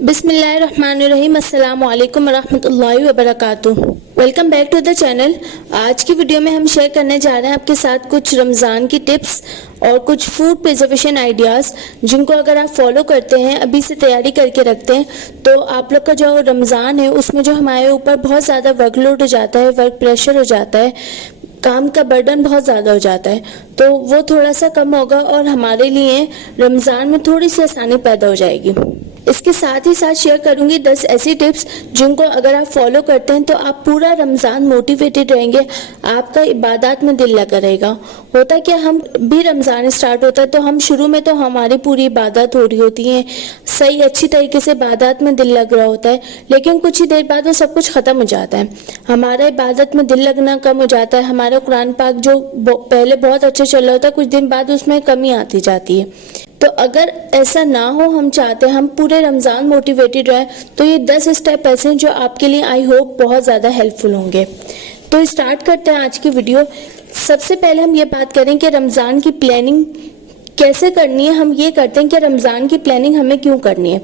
बिस्मिल्लाहिर्रहमानिर्रहीम। अस्सलाम वालेकुम रहमतुल्लाहि व बरकातुहू। Welcome back to the channel. आज की वीडियो में हम शेयर करने जा रहे हैं आपके साथ कुछ रमज़ान की टिप्स और कुछ फूड प्रिजर्वेशन आइडियाज़, जिनको अगर आप फॉलो करते हैं, अभी से तैयारी करके रखते हैं, तो आप लोग का जो रमज़ान है उसमें जो हमारे ऊपर बहुत ज़्यादा वर्कलोड हो जाता है, वर्क प्रेशर हो जाता है, काम का बर्डन बहुत ज़्यादा हो जाता है, तो वो थोड़ा सा कम होगा और हमारे लिए रमज़ान में थोड़ी सी आसानी पैदा हो जाएगी। इसके साथ ही साथ शेयर करूंगी 10 ऐसी टिप्स जिनको अगर आप फॉलो करते हैं तो आप पूरा रमज़ान मोटिवेटेड रहेंगे, आपका इबादत में दिल लगा रहेगा। होता क्या, हम भी रमज़ान स्टार्ट होता है तो हम शुरू में तो हमारी पूरी इबादत हो रही होती है, सही अच्छी तरीके से इबादत में दिल लग रहा होता है, लेकिन कुछ ही देर बाद वो सब कुछ ख़त्म हो जाता है, हमारा इबादत में दिल लगना कम हो जाता है, हमारा कुरान पाक जो पहले बहुत अच्छा चल रहा होता है, कुछ दिन बाद उसमें कमी आती जाती है। तो अगर ऐसा ना हो, हम चाहते हैं हम पूरे रमज़ान मोटिवेटेड रहे, तो ये 10 स्टेप ऐसे हैं जो आपके लिए आई होप बहुत ज़्यादा हेल्पफुल होंगे। तो स्टार्ट करते हैं आज की वीडियो। सबसे पहले हम ये बात करें कि रमज़ान की प्लानिंग कैसे करनी है। हम ये करते हैं कि रमज़ान की प्लानिंग हमें क्यों करनी है,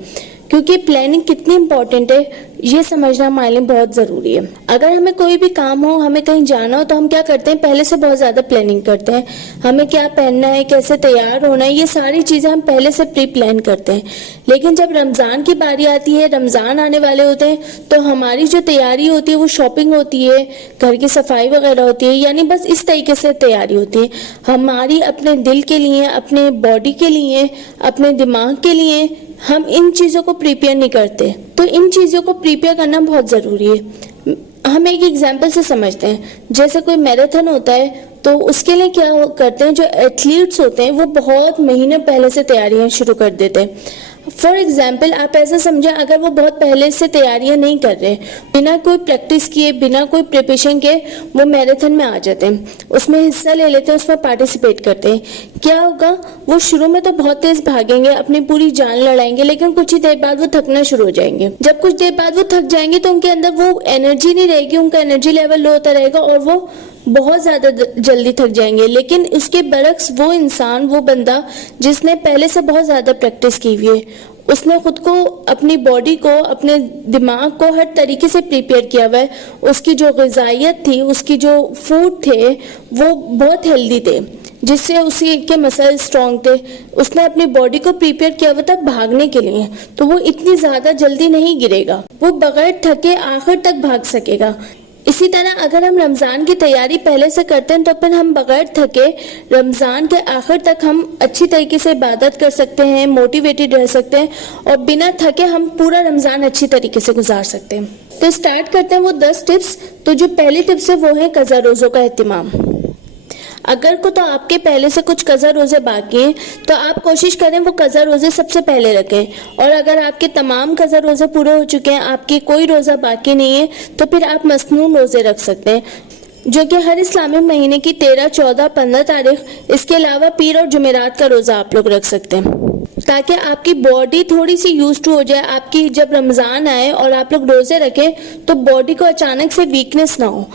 क्योंकि प्लानिंग कितनी इंपॉर्टेंट है ये समझना हमारे लिए बहुत ज़रूरी है। अगर हमें कोई भी काम हो, हमें कहीं जाना हो, तो हम क्या करते हैं, पहले से बहुत ज़्यादा प्लानिंग करते हैं। हमें क्या पहनना है, कैसे तैयार होना है, ये सारी चीज़ें हम पहले से प्री प्लान करते हैं। लेकिन जब रमज़ान की बारी आती है, रमज़ान आने वाले होते हैं, तो हमारी जो तैयारी होती है वो शॉपिंग होती है, घर की सफाई वगैरह होती है, यानी बस इस तरीके से तैयारी होती है। हमारी अपने दिल के लिए, अपने बॉडी के लिए, अपने दिमाग के लिए हम इन चीज़ों को प्रिपेयर नहीं करते। तो इन चीज़ों को प्रिपेयर करना बहुत ज़रूरी है। हम एक एग्जांपल से समझते हैं, जैसे कोई मैराथन होता है तो उसके लिए क्या करते हैं, जो एथलीट्स होते हैं वो बहुत महीने पहले से तैयारियां शुरू कर देते हैं। फॉर एग्जाम्पल आप ऐसा समझें, अगर वो बहुत पहले से तैयारियां नहीं कर रहे, बिना कोई प्रैक्टिस किए, बिना कोई प्रिपरेशन के वो मैराथन में आ जाते हैं, उसमें हिस्सा ले लेते हैं, उसमें पार्टिसिपेट करते हैं, क्या होगा, वो शुरू में तो बहुत तेज भागेंगे, अपनी पूरी जान लड़ाएंगे, लेकिन कुछ ही देर बाद वो थकना शुरू हो जाएंगे। जब कुछ देर बाद वो थक जाएंगे तो उनके अंदर वो एनर्जी नहीं रहेगी, उनका एनर्जी लेवल लो होता रहेगा और वो बहुत ज्यादा जल्दी थक जाएंगे। लेकिन उसके बरक्स वो इंसान, वो बंदा जिसने पहले से बहुत ज्यादा प्रैक्टिस की हुई है, उसने खुद को, अपनी बॉडी को, अपने दिमाग को हर तरीके से प्रिपेयर किया हुआ है, उसकी जो ग़िज़ाइयत थी, उसकी जो फूड थे वो बहुत हेल्दी थे, जिससे उसके मसल स्ट्रॉन्ग थे, उसने अपनी बॉडी को प्रिपेयर किया हुआ था भागने के लिए, तो वो इतनी ज्यादा जल्दी नहीं गिरेगा, वो बगैर थके आखिर तक भाग सकेगा। इसी तरह अगर हम रमज़ान की तैयारी पहले से करते हैं तो फिर हम बगैर थके रमज़ान के आखिर तक हम अच्छी तरीके से इबादत कर सकते हैं, मोटिवेटेड रह सकते हैं और बिना थके हम पूरा रमज़ान अच्छी तरीके से गुजार सकते हैं। तो स्टार्ट करते हैं वो 10 टिप्स। तो जो पहली टिप्स है वो है कज़ा रोज़ों का एहतिमाम। अगर को तो आपके पहले से कुछ कज़ा रोज़े बाकी हैं तो आप कोशिश करें वो कज़ा रोज़े सबसे पहले रखें, और अगर आपके तमाम कज़ा रोज़े पूरे हो चुके हैं, आपकी कोई रोज़ा बाकी नहीं है, तो फिर आप मसनून रोज़े रख सकते हैं, जो कि हर इस्लामी महीने की 13, 14, 15 तारीख, इसके अलावा पीर और जुमेरात का रोज़ा आप लोग रख सकते हैं, ताकि आपकी बॉडी थोड़ी सी यूज टू हो जाए। आपकी जब रमज़ान आए और आप लोग रोज़े रखें तो बॉडी को अचानक से वीकनेस ना हो।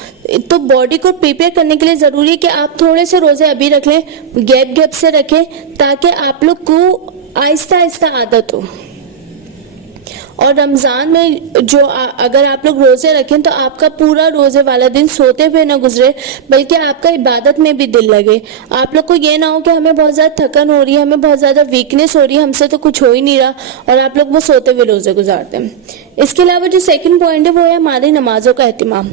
तो बॉडी को प्रिपेयर करने के लिए ज़रूरी है कि आप थोड़े से रोज़े अभी रख लें, गैप गैप से रखें, ताकि आप लोग को आहिस्ता आहिस्ता आदत हो। और रमज़ान में जो अगर आप लोग रोज़े रखें तो आपका पूरा रोज़े वाला दिन सोते हुए ना गुजरे, बल्कि आपका इबादत में भी दिल लगे। आप लोग को ये ना हो कि हमें बहुत ज़्यादा थकन हो रही है, हमें बहुत ज़्यादा वीकनेस हो रही है, हमसे तो कुछ हो ही नहीं रहा, और आप लोग वो सोते हुए रोज़े गुजारते हैं। इसके अलावा जो सेकंड पॉइंट है वो है हमारी नमाज़ों का एहतिमाम।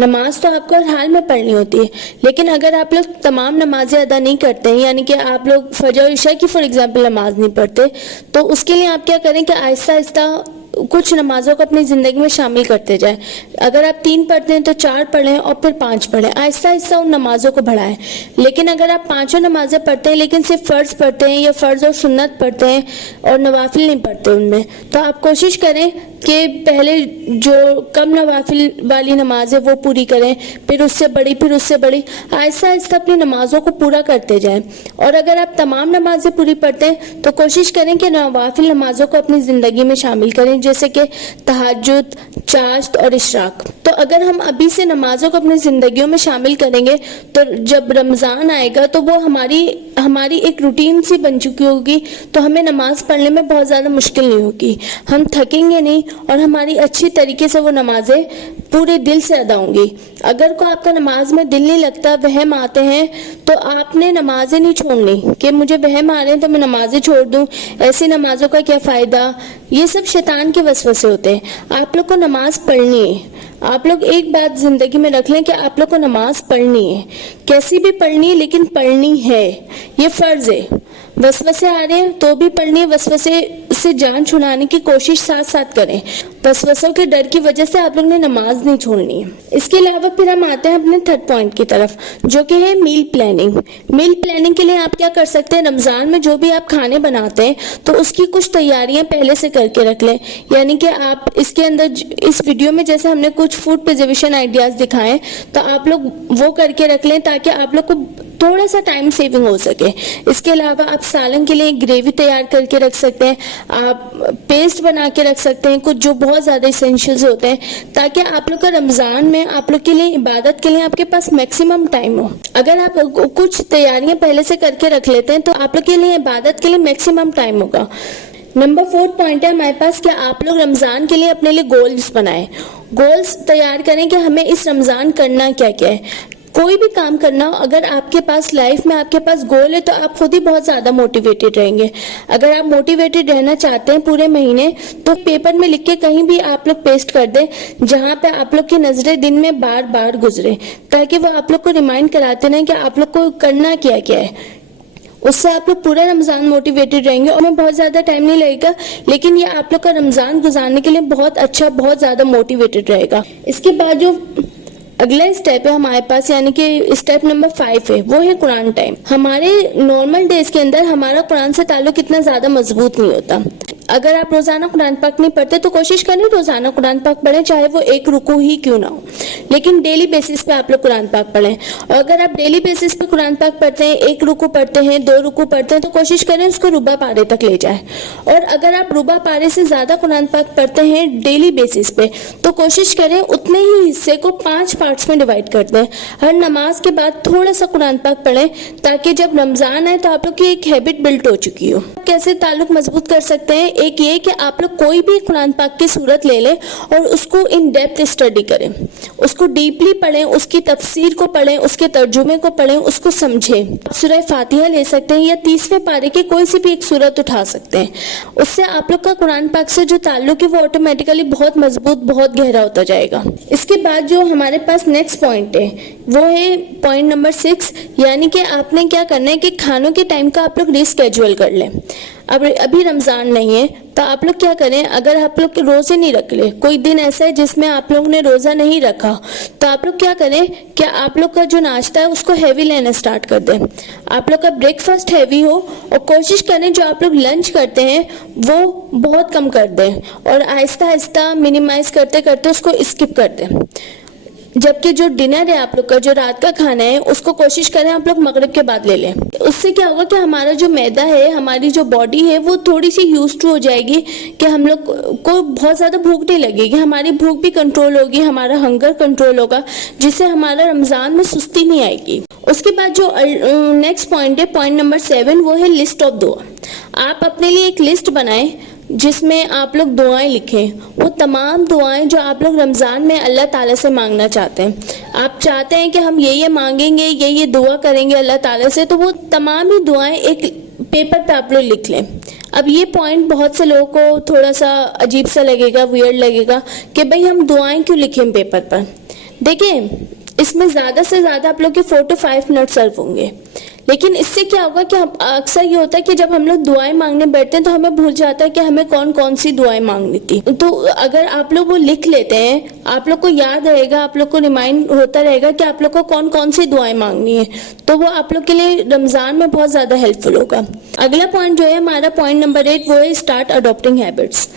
नमाज तो आपको हर हाल में पढ़नी होती है, लेकिन अगर आप लोग तमाम नमाजें अदा नहीं करते हैं, यानी कि आप लोग फजर और इशा की फॉर एग्जांपल नमाज नहीं पढ़ते, तो उसके लिए आप क्या करें कि आहिस्ता आहिस्ता कुछ नमाजों को अपनी ज़िंदगी में शामिल करते जाएं। अगर आप 3 पढ़ते हैं तो 4 पढ़ें और फिर 5 पढ़ें, आहिस्ता आहिस्ता उन नमाजों को बढ़ाएं। लेकिन अगर आप 5 नमाजें पढ़ते हैं लेकिन सिर्फ फ़र्ज़ पढ़ते हैं या फ़र्ज़ और सुन्नत पढ़ते हैं और नवाफिल नहीं पढ़ते उनमें, तो आप कोशिश करें कि पहले जो कम नवाफिल वाली नमाज है वो पूरी करें, फिर उससे बड़ी, फिर उससे बड़ी, आहिस्ता आहिस्ता अपनी नमाजों को पूरा करते जाएं। और अगर आप तमाम नमाजें पूरी पढ़ते हैं तो कोशिश करें कि नवाफिल नमाजों को अपनी ज़िंदगी में शामिल करें, जैसे कि तहज्जुद, चाश्त और इशराक। तो अगर हम अभी से नमाजों को अपनी ज़िंदगियों में शामिल करेंगे तो जब रमज़ान आएगा तो वो हमारी हमारी एक रूटीन सी बन चुकी होगी, तो हमें नमाज पढ़ने में बहुत ज़्यादा मुश्किल नहीं होगी, हम थकेंगे नहीं और हमारी अच्छी तरीके से वो नमाजें पूरे दिल से अदा होंगी। अगर को आपका नमाज में दिल नहीं लगता, वहम आते हैं, तो आपने नमाजें नहीं छोड़नी कि मुझे वहम आ रहे हैं तो मैं नमाजें छोड़ दूं, ऐसी नमाजों का क्या फ़ायदा। ये सब शैतान के वसवसे होते हैं। आप लोग को नमाज पढ़नी है। आप लोग एक बात जिंदगी में रख लें कि आप लोग को नमाज पढ़नी है, कैसी भी पढ़नी है, लेकिन पढ़नी है, ये फर्ज है। वसवसे आ रहे हैं तो भी पढ़नी है, वसवसे से जान छुड़ाने की कोशिश साथ साथ करें। वसवसों के डर की वजह से आप लोग ने नमाज नहीं छोड़नी है। इसके अलावा फिर हम आते हैं अपने थर्ड पॉइंट की तरफ, जो कि है मील प्लानिंग। मील प्लानिंग के लिए आप क्या कर सकते हैं, रमजान में जो भी आप खाने बनाते हैं तो उसकी कुछ तैयारियां पहले से करके रख लें। यानी कि आप इसके अंदर इस वीडियो में जैसे हमने कुछ फूड प्रिजर्वेशन आइडियाज दिखाए, तो आप लोग वो करके रख लें ताकि आप लोग को थोड़ा सा टाइम सेविंग हो सके। इसके अलावा आप सालन के लिए ग्रेवी तैयार करके रख सकते हैं, आप पेस्ट बना के रख सकते हैं, कुछ जो बहुत ज्यादा इसेंशियल्स होते हैं, ताकि आप लोग का रमजान में आप लोग के लिए इबादत के लिए आपके पास मैक्सिमम टाइम हो। अगर आप कुछ तैयारियां पहले से करके रख लेते हैं तो आप लोग के लिए इबादत के लिए मैक्सिमम टाइम होगा। नंबर 4 पॉइंट है हमारे पास कि आप लोग रमजान के लिए अपने लिए गोल्स बनाएं। गोल्स तैयार करें कि हमें इस रमजान करना क्या क्या है। कोई भी काम करना हो, अगर आपके पास लाइफ में आपके पास गोल है तो आप खुद ही बहुत ज्यादा मोटिवेटेड रहेंगे। अगर आप मोटिवेटेड रहना चाहते हैं पूरे महीने, तो पेपर में लिख के कहीं भी आप लोग पेस्ट कर दें, जहां पे आप लोग की नजरें दिन में बार बार गुजरे, ताकि वो आप लोग को रिमाइंड कराते रहें कि आप लोग को करना क्या क्या है। उससे आप लोग पूरा रमजान मोटिवेटेड रहेंगे और में बहुत ज्यादा टाइम नहीं लगेगा, लेकिन ये आप लोग का रमजान गुजारने के लिए बहुत अच्छा, बहुत ज्यादा मोटिवेटेड रहेगा। इसके बाद जो अगला स्टेप है हमारे पास, यानी कि स्टेप नंबर 5 है, वो है कुरान टाइम। हमारे नॉर्मल डेज के अंदर हमारा कुरान से ताल्लुक इतना ज्यादा मजबूत नहीं होता। अगर आप रोजाना कुरान पाक नहीं पढ़ते तो कोशिश करें रोजाना कुरान पाक पढ़ें, चाहे वो एक रुकू ही क्यों ना हो, लेकिन डेली बेसिस पे आप लोग कुरान पाक पढ़ें। और अगर आप डेली बेसिस पे कुरान पाक पढ़ते हैं, एक रुकू पढ़ते हैं, 2 रुकू पढ़ते हैं, तो कोशिश करें उसको रुबा पारे तक ले जाए। और अगर आप रुबा पारे से ज्यादा कुरान पाक पढ़ते हैं डेली बेसिस पे, तो कोशिश करें उतने ही हिस्से को 5 पार्ट्स में डिवाइड कर दें। हर नमाज के बाद थोड़ा सा कुरान पाक पढ़ें, ताकि जब रमजान आए तो आप लोग की एक हैबिट बिल्ट हो चुकी हो। कैसे ताल्लुक मजबूत कर सकते हैं, एक ये कि आप लोग कोई भी कुरान पाक की सूरत ले लें और उसको इन डेप्थ स्टडी करें, उसको डीपली पढ़ें, उसकी तफसीर को पढ़ें, उसके तर्जुमे को पढ़ें, उसको समझें। सूरह फातिहा ले सकते हैं या 30वें पारे की कोई सी भी एक सूरत उठा सकते हैं। उससे आप लोग का कुरान पाक से जो ताल्लुक है वो ऑटोमेटिकली बहुत मजबूत, बहुत गहरा होता जाएगा। इसके बाद जो हमारे पास नेक्स्ट पॉइंट है वो है पॉइंट नंबर 6, यानी कि आपने क्या करना है कि खानों के टाइम का आप लोग रिस्केड्यूल कर लें। अब अभी रमजान नहीं है तो आप लोग क्या करें, अगर आप लोग रोजे नहीं रख ले, कोई दिन ऐसा है जिसमें आप लोग ने रोजा नहीं रखा, तो आप लोग क्या करें कि आप लोग का जो नाश्ता है उसको हैवी लेना स्टार्ट कर दें। आप लोग का ब्रेकफास्ट हैवी हो और कोशिश करें जो आप लोग लंच करते हैं वो बहुत कम कर दें और आहिस्ता आहिस्ता मिनिमाइज करते करते उसको स्किप कर दें। जबकि जो डिनर है आप लोग का, जो रात का खाना है, उसको कोशिश करें आप लोग मगरिब के बाद ले लें। उससे क्या होगा कि हमारा जो मैदा है, हमारी जो बॉडी है, वो थोड़ी सी यूज्ड टू हो जाएगी कि हम लोग को बहुत ज्यादा भूख नहीं लगेगी, हमारी भूख भी कंट्रोल होगी, हमारा हंगर कंट्रोल होगा, जिससे हमारा रमजान में सुस्ती नहीं आएगी। उसके बाद जो नेक्स्ट पॉइंट है, पॉइंट नंबर 7, वो है लिस्ट ऑफ दुआ। आप अपने लिए एक लिस्ट बनाएं जिसमें आप लोग दुआएं लिखें, वो तमाम दुआएं जो आप लोग रमजान में अल्लाह ताला से मांगना चाहते हैं। आप चाहते हैं कि हम ये मांगेंगे, ये दुआ करेंगे अल्लाह ताला से, तो वो तमाम ही दुआएं एक पेपर पे आप लोग लिख लें। अब ये पॉइंट बहुत से लोगों को थोड़ा सा अजीब सा लगेगा, वियर्ड लगेगा कि भाई हम दुआएं क्यों लिखें पेपर पर। देखिए, इसमें ज्यादा से ज्यादा आप लोग के 4 to 5 मिनट सर्व होंगे, लेकिन इससे क्या होगा कि अक्सर ये होता है कि जब हम लोग दुआएं मांगने बैठते हैं तो हमें भूल जाता है कि हमें कौन कौन सी दुआएं मांगनी थी। तो अगर आप लोग वो लिख लेते हैं, आप लोग को याद रहेगा, आप लोग को रिमाइंड होता रहेगा कि आप लोग को कौन कौन सी दुआएं मांगनी है, तो वो आप लोग के लिए रमजान में बहुत ज्यादा हेल्पफुल होगा। अगला पॉइंट जो है हमारा पॉइंट नंबर 8, वो है स्टार्ट अडॉप्टिंग हैबिट्स।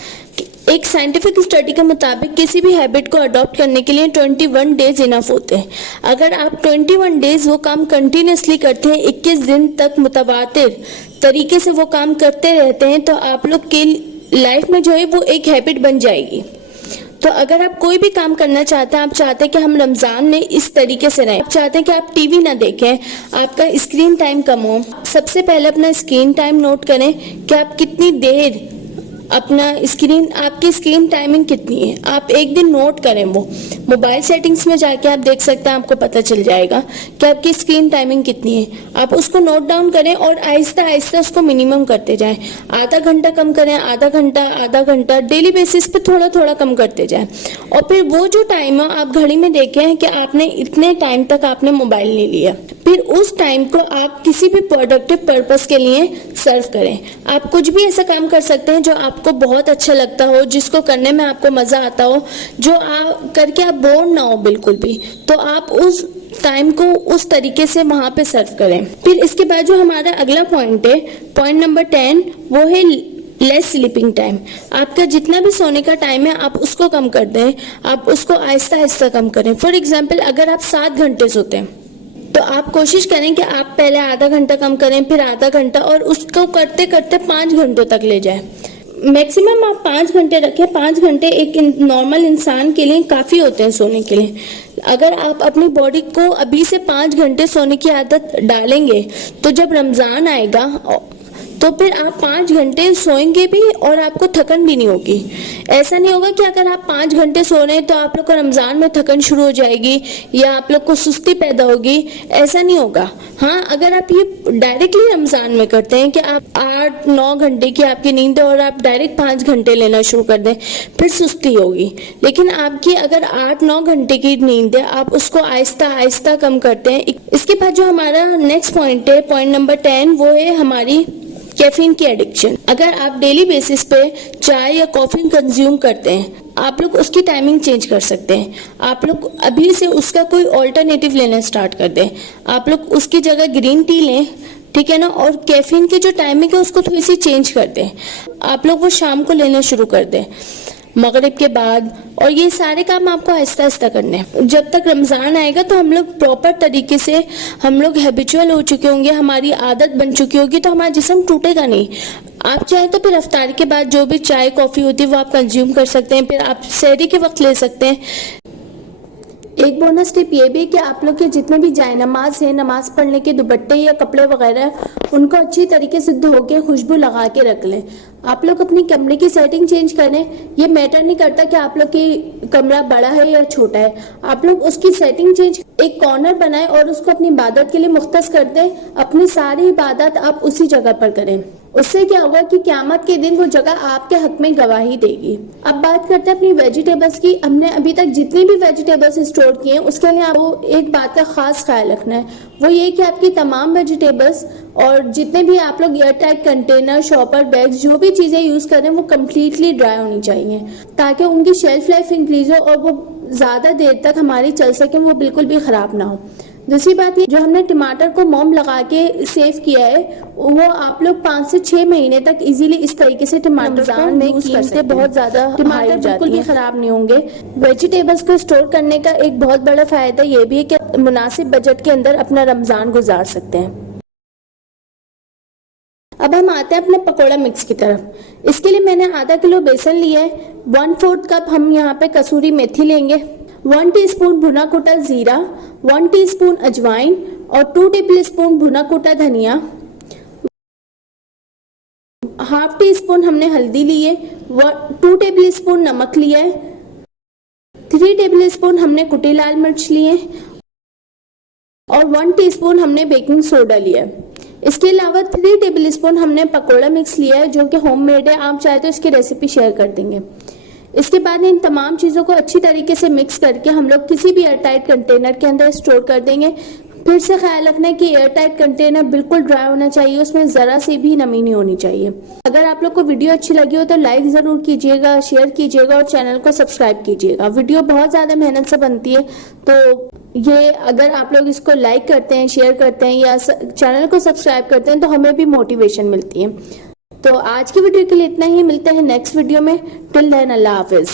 एक साइंटिफिक स्टडी के मुताबिक किसी भी हैबिट को अडॉप्ट करने के लिए 21 डेज इनफ होते हैं। अगर आप 21 डेज वो काम कंटिन्यूसली करते हैं, 21 दिन तक मुतवातिर तरीके से वो काम करते रहते हैं, तो आप लोग की लाइफ में जो है वो एक हैबिट बन जाएगी। तो अगर आप कोई भी काम करना चाहते हैं, आप चाहते हैं कि हम रमजान में इस तरीके से रहें, आप चाहते हैं कि आप टीवी ना देखें, आपका स्क्रीन टाइम कम हो, सबसे पहले अपना स्क्रीन टाइम नोट करें कि आप कितनी देर आपकी स्क्रीन टाइमिंग कितनी है। आप एक दिन नोट करें, वो मोबाइल सेटिंग्स में जाके आप देख सकते हैं, आपको पता चल जाएगा कि आपकी स्क्रीन टाइमिंग कितनी है। आप उसको नोट डाउन करें और आहिस्ता आहिस्ता उसको मिनिमम करते जाएं। आधा घंटा कम करें, आधा घंटा डेली बेसिस पे थोड़ा थोड़ा कम करते जाएं। और फिर वो जो टाइम है आप घड़ी में देखें कि आपने इतने टाइम तक आपने मोबाइल नहीं लिया, फिर उस टाइम को आप किसी भी प्रोडक्टिव पर्पस के लिए सर्व करें। आप कुछ भी ऐसा काम कर सकते हैं जो आपको बहुत अच्छा लगता हो, जिसको करने में आपको मजा आता हो, जो करके आप बोर ना हो बिल्कुल भी, तो आप उस टाइम को उस तरीके से वहां पे सर्व करें। फिर इसके बाद जो हमारा अगला पॉइंट है, पॉइंट नंबर 10, वो है लेस स्लीपिंग टाइम। आपका जितना भी सोने का टाइम है आप उसको कम कर दें, आप उसको आहिस्ता आहिस्ता कम करें। फॉर एग्जाम्पल, अगर आप 7 घंटे सोते हैं तो आप कोशिश करें कि आप पहले आधा घंटा कम करें, फिर आधा घंटा, और उसको करते करते 5 घंटों तक ले जाए। मैक्सिमम आप 5 घंटे रखें। 5 घंटे एक नॉर्मल इंसान के लिए काफी होते हैं सोने के लिए। अगर आप अपनी बॉडी को अभी से 5 घंटे सोने की आदत डालेंगे तो जब रमजान आएगा तो फिर आप 5 घंटे सोएंगे भी और आपको थकन भी नहीं होगी। ऐसा नहीं होगा कि अगर आप 5 घंटे सो रहे हैं तो आप लोग को रमजान में थकन शुरू हो जाएगी या आप लोग को सुस्ती पैदा होगी, ऐसा नहीं होगा। हाँ, अगर आप ये डायरेक्टली रमजान में करते हैं कि आप 8-9 घंटे की आपकी नींद है और आप डायरेक्ट 5 घंटे लेना शुरू कर दें, फिर सुस्ती होगी। लेकिन आपकी अगर 8-9 घंटे की नींद है, आप उसको आहिस्ता आहिस्ता कम करते हैं। इसके बाद जो हमारा नेक्स्ट पॉइंट है, पॉइंट नंबर 10, वो है हमारी कैफीन की एडिक्शन। अगर आप डेली बेसिस पे चाय या कॉफी कंज्यूम करते हैं, आप लोग उसकी टाइमिंग चेंज कर सकते हैं। आप लोग अभी से उसका कोई ऑल्टरनेटिव लेना स्टार्ट कर दें। आप लोग उसकी जगह ग्रीन टी लें, ठीक है ना, और कैफीन की जो टाइमिंग है उसको थोड़ी सी चेंज कर दें। आप लोग वो शाम को लेना शुरू कर दें, मगरिब के बाद। और ये सारे काम आपको आहिस्ता आहिस्ता करने हैं। जब तक रमजान आएगा तो हम लोग प्रॉपर तरीके से हम लोग हैबिचुअल हो चुके होंगे, हमारी आदत बन चुकी होगी, तो हमारा जिस्म टूटेगा नहीं। आप चाहे तो फिर इफ्तार के बाद जो भी चाय कॉफी होती है वो आप कंज्यूम कर सकते हैं, फिर आप सहरी के वक्त ले सकते हैं। एक बोनस टिप ये भी है कि आप लोग के जितने भी जाए नमाज है, नमाज पढ़ने के दुपट्टे या कपड़े वगैरह, उनको अच्छी तरीके से धो के खुशबू लगा के रख लें। आप लोग अपनी कमरे की सेटिंग चेंज करें। ये मैटर नहीं करता कि आप लोग की कमरा बड़ा है या छोटा है, आप लोग उसकी सेटिंग चेंज, एक कॉर्नर बनाएं और उसको अपनी इबादत के लिए मुख्तस कर दें। अपनी सारी इबादत आप उसी जगह पर करें। उससे क्या होगा कि क़यामत के दिन वो जगह आपके हक में गवाही देगी। अब बात करते हैं अपनी वेजिटेबल्स की। हमने अभी तक जितनी भी वेजिटेबल्स स्टोर किए हैं उसके लिए आपको एक बात का खास ख्याल रखना है, वो ये कि आपकी तमाम वेजिटेबल्स और जितने भी आप लोग air tight container, shopper bags, जो भी चीजें यूज करें वो कम्प्लीटली ड्राई होनी चाहिए ताकि उनकी शेल्फ लाइफ इंक्रीज हो और वो ज्यादा देर तक हमारी चल सके, वो बिल्कुल भी खराब ना हो। दूसरी बात ये, जो हमने टमाटर को मोम लगा के सेव किया है वो आप लोग 5 से 6 महीने तक इजीली इस तरीके से टमाटर में यूज कर सकते हैं। बहुत ज्यादा टमाटर बिल्कुल भी खराब नहीं होंगे। वेजिटेबल्स को स्टोर करने का एक बहुत बड़ा फायदा ये भी है कि मुनासिब बजट के अंदर अपना रमजान गुजार सकते हैं। अब हम आते हैं अपने पकोड़ा मिक्स की तरफ। इसके लिए मैंने आधा किलो बेसन लिया है, 1/4 कप हम यहाँ पे कसूरी मेथी लेंगे, 1 टीस्पून भुना कुटा जीरा, 1 टीस्पून अजवाइन और 2 टेबलस्पून भुना कुटा धनिया, 1/2 टीस्पून हमने हल्दी लिए, 2 टेबलस्पून नमक लिया है, 3 टेबलस्पून हमने कुटी लाल मिर्च लिए और 1 टीस्पून हमने बेकिंग सोडा लिया है। इसके अलावा 3 टेबलस्पून हमने पकोड़ा मिक्स लिया है जो कि होममेड है, आप चाहे तो इसकी रेसिपी शेयर कर देंगे। इसके बाद इन तमाम चीज़ों को अच्छी तरीके से मिक्स करके हम लोग किसी भी एयरटाइट कंटेनर के अंदर स्टोर कर देंगे। फिर से ख्याल रखना है कि एयरटाइट कंटेनर बिल्कुल ड्राई होना चाहिए, उसमें ज़रा सी भी नमी नहीं होनी चाहिए। अगर आप लोग को वीडियो अच्छी लगी हो तो लाइक ज़रूर कीजिएगा, शेयर कीजिएगा और चैनल को सब्सक्राइब कीजिएगा। वीडियो बहुत ज़्यादा मेहनत से बनती है, तो ये अगर आप लोग इसको लाइक करते हैं, शेयर करते हैं या चैनल को सब्सक्राइब करते हैं तो हमें भी मोटिवेशन मिलती है। तो आज की वीडियो के लिए इतना ही, मिलते हैं नेक्स्ट वीडियो में। टिल देन अल्लाह हाफिज।